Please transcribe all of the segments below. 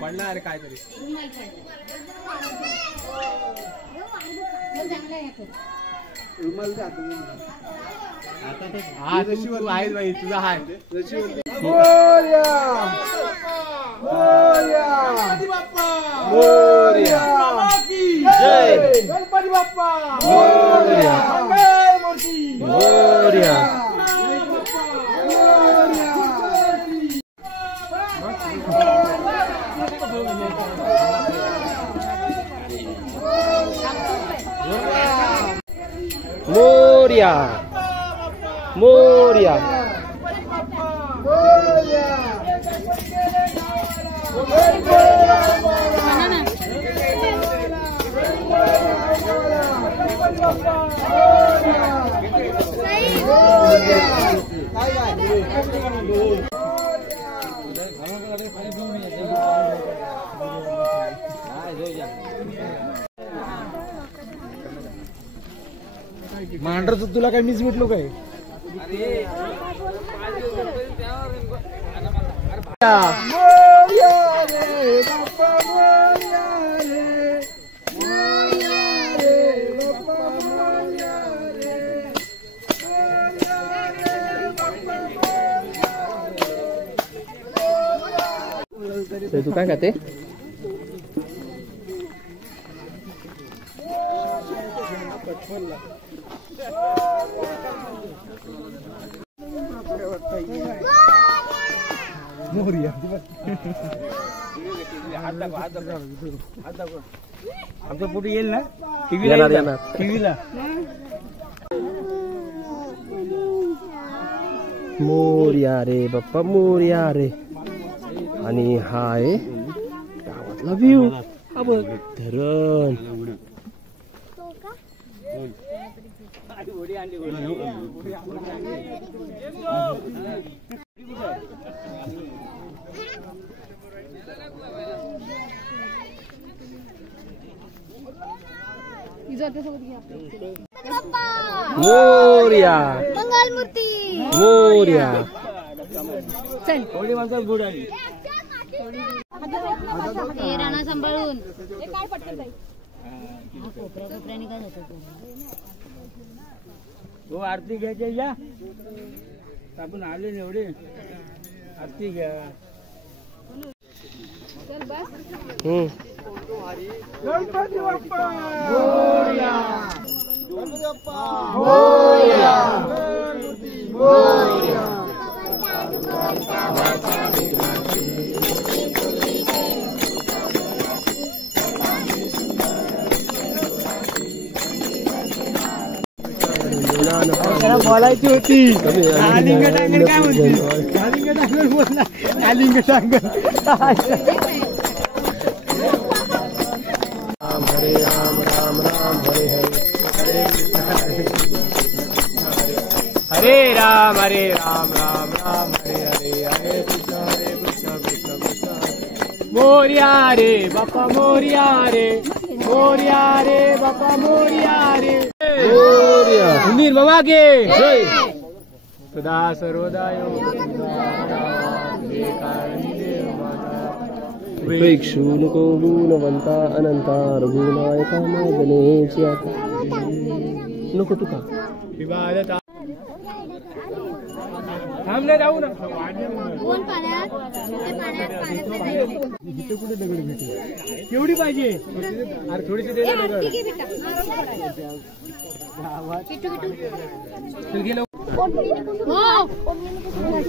पडला अरे काहीतरी हा तू आहेस बाई तुझा हाय मोरया मोरया मोरया जय गणपती बाप्पा मोरया मंगलमूर्ती मोरया मोरया मोरया मांडर तुला काय मीच भेटलो काय तू काय खाते आमचं पुढे येईल ना टीव्हीला मोरया रे बाप्पा मोरया रे आणि हा आहे गावातला व्ह्यू हा बघ धरण मोरया मंगलमूर्ती मोरया चल थोडी माणसं बुडाली राणा सांभाळून काय पटकन कोपऱ्याने काय जातो हो आरती घ्यायची या आपण आले ना एवढे आरती घ्या गणपती बाप्पा मोरया गणपती बाप्पा मोरया मोरया बोलायची होती आलिंग टांगण काय म्हणते आलिंग टांगण बोलला आलिंग टांगण हरे राम राम राम हरे हरे हरे राम राम राम हरे हरे हरे कृष्ण कृष्ण कृष्ण मोरया रे बाप्पा मोरया रे बाप्पा मोरया रे सुनील बाबा के जय सदा सर्वदा उपेक्षु नको गुणवंता अनंता रघुनायका गणेश नको तुका विवादता थांबले जाऊ ना कोण पाण्यात इथे कुठे दगड भेटली केवढी पाहिजे अरे थोडीशी दे ना दगड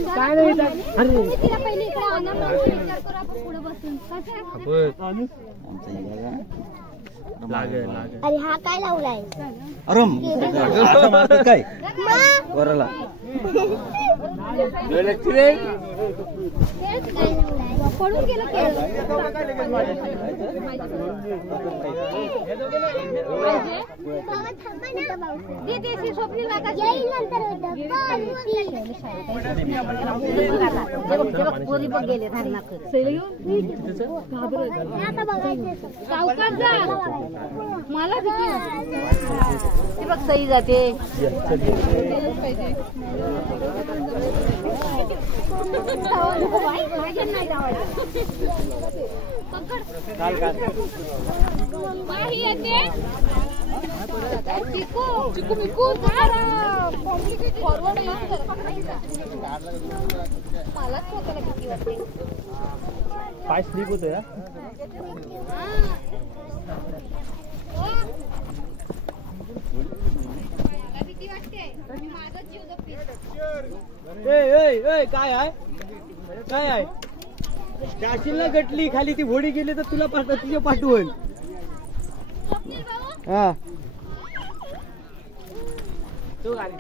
काय नाही अरे हा काय लावलाय अरे काय वरला पडून गेलं मला बघ सही जाते पाय स्लिप होतोय ना. काय आहे काय आहे त्याशीला गटली खाली ती घोडी गेली तर तुला तिच्या पाठवून. हा तो गाडी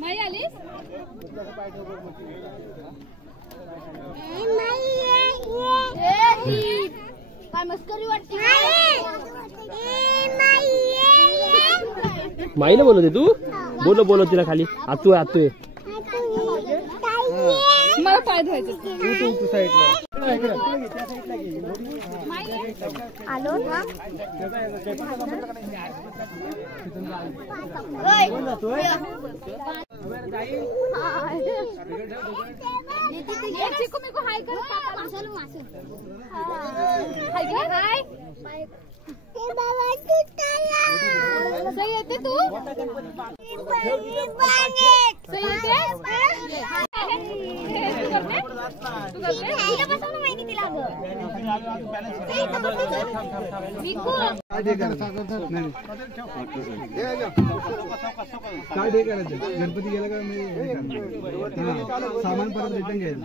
माई आलीस काय मस्करी वाटते. माईला बोलवते तू. बोलो तिला खाली. आतू आहे मला पाय धुवायचे. तू साईडला आलो ना. सही येते तू. सही येते. माहिती तिला काय डे करायचं. गणपती गेला का सामान परत रिटर्न घ्यायचं.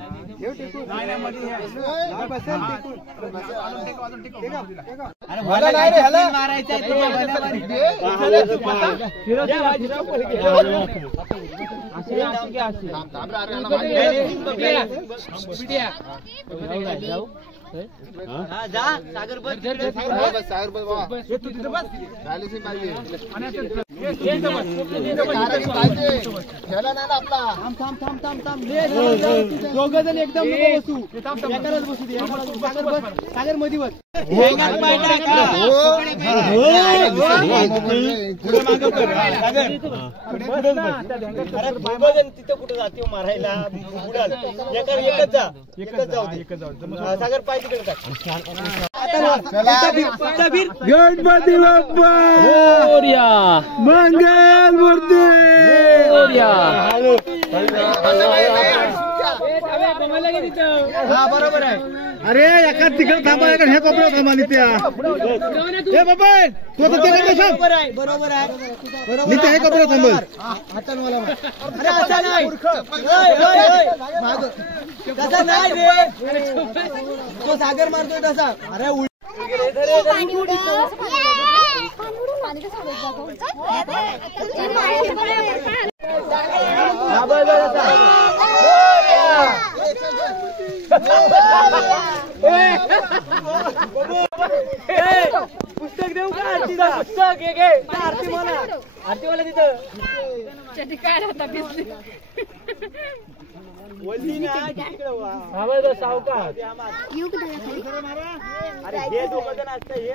सागर बस एकदम सागर मध्ये बस. तिथं कुठं जाते मारायला एकच जाऊ सागर पाय तिकडे गणपती बाप्पा मोरया. मंगल मूर्ती मोरया. बरोबर आहे. अरे एका तिकडे थांबा एका हे कपडे थांबा नित्या. हे बाबा तू आता ते बरोबर आहे. बरोबर आहे. नित्या हे कपडे थांबल. हातान मला अरे असा नाही तसा नाही रे. तो सागर मारतोय तसा. अरे पुस्तक देऊ का आरतीला. पुस्तक आरती मला तिथं काय राहता दिसली सावकाश. अरे हे दोघं जण असतं हे